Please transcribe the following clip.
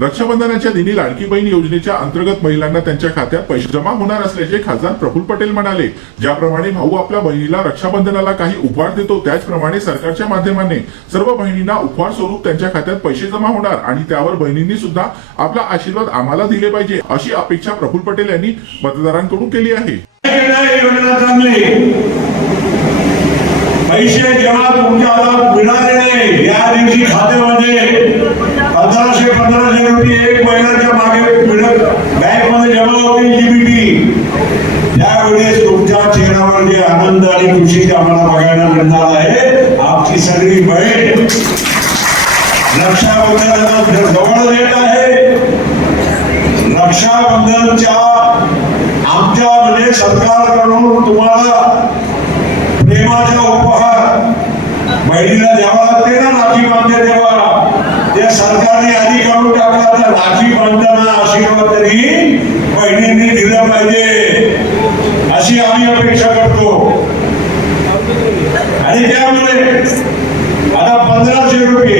रक्षाबंधनाच्या दिनी लाडकी बहीण योजनेच्या अंतर्गत महिलांना त्यांच्या खात्यात पैसे जमा होणार असल्याचे खासदार प्रफुल्ल पटेल म्हणाले. ज्याप्रमाणे भाऊ आपल्या बहिणीला रक्षाबंधनाला काही उपहार देतो त्याचप्रमाणे सरकारच्या माध्यमाने सर्व बहिणींना उपहार स्वरूप त्यांच्या खात्यात पैसे जमा होणार आणि त्यावर बहिणींनी सुद्धा आपला आशीर्वाद आम्हाला दिले पाहिजे अशी अपेक्षा प्रफुल्ल पटेल यांनी मतदारांकडून केली आहे. पैसे जेव्हा तुमच्या हातात मिळाले या दिवशी खात्यामध्ये महिन्याच्या मागे मिळत बँकमध्ये जमा होतील जीबीटी त्यावेळेस तुमच्या चेहऱ्यावर जे आनंद आणि खुशी आम्हाला बघायला मिळणार आहे आमची सगळी बहीण रक्षाबंधनाला जवळ येत आहे. रक्षाबंधनच्या आमच्या म्हणजे सरकारकडून तुम्हाला प्रेमाचा उपहार. बहिणीला द्यावा लागते ना नाती बांधते तेव्हा? या सरकारने आधी करून टाकला तर राखी बांधताना आशीर्वाद तरी बहिणींनी दिला पाहिजे. अशी आम्ही अपेक्षा करतो. आणि त्यामुळे आता पंधराशे रुपये